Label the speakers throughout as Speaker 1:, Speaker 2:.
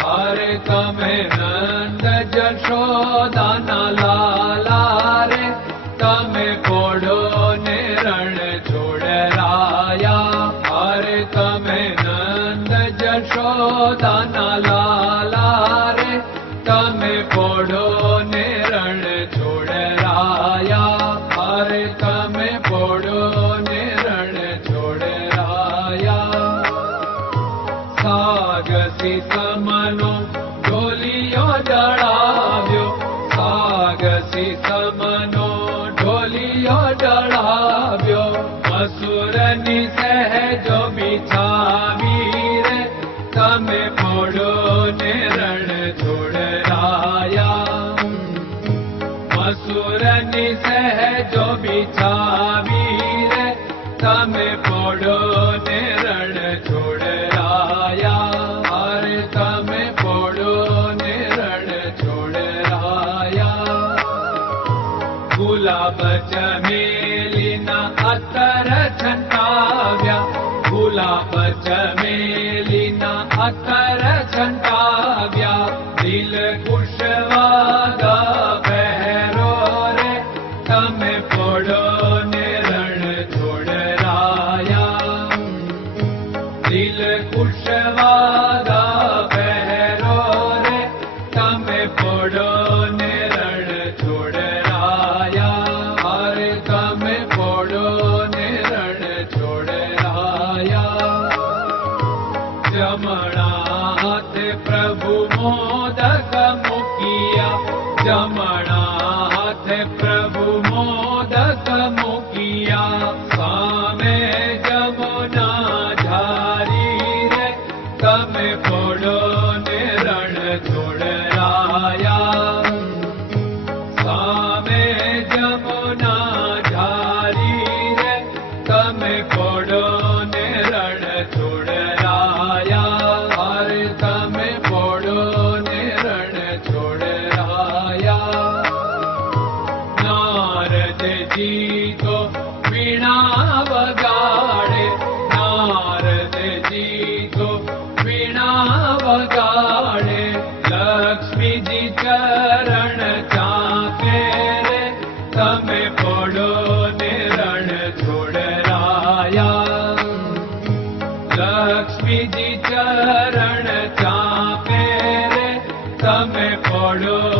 Speaker 1: हरे तमे नन्द यशो दाना रे। तमे पोढो नेरणोडा हरे तमे नन्द यशो दाना ला तमे पोढो so गुलाब चमेलिना अतर छन्ताव्या गुलाब चमेलिना अतर छन्ताव्या दिल कुशवादा जलिना रे तमे पड किया जमुना झारी रे तब ने रण छोड़ाया सामे जमुना झारी रे तब पड़ो लक्ष्मीजी चरण चापे रे तमे पड़ो।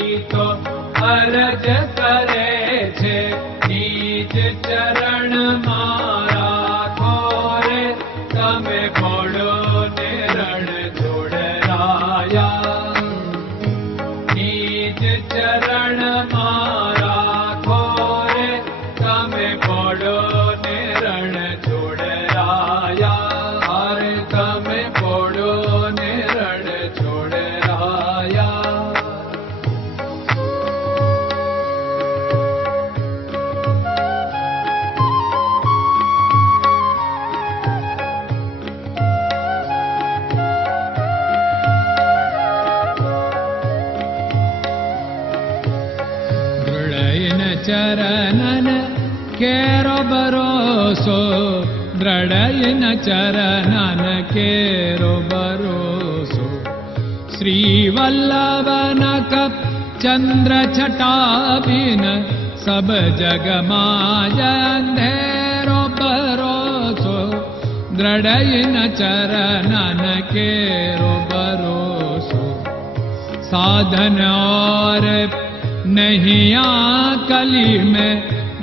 Speaker 1: 我勒。दृढय न चरन केरो भरोसो श्रीवल्लभ चन्द्रटाबिन सब जगमाजेरो भरोसो दृढय न चरन केरो भरोसो साधन और नही मे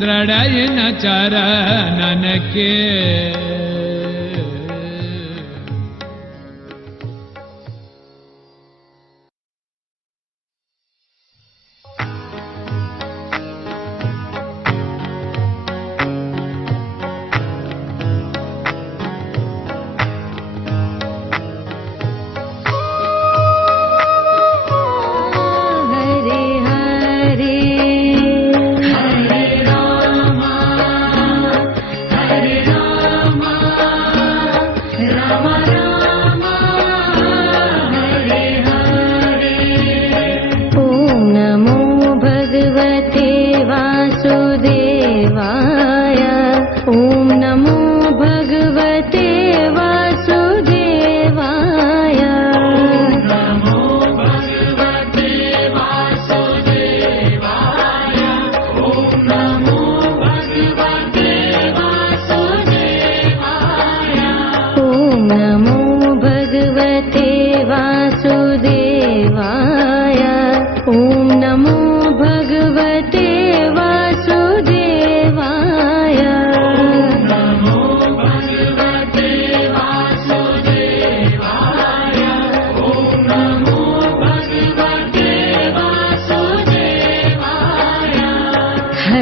Speaker 1: दृढयिन चरणन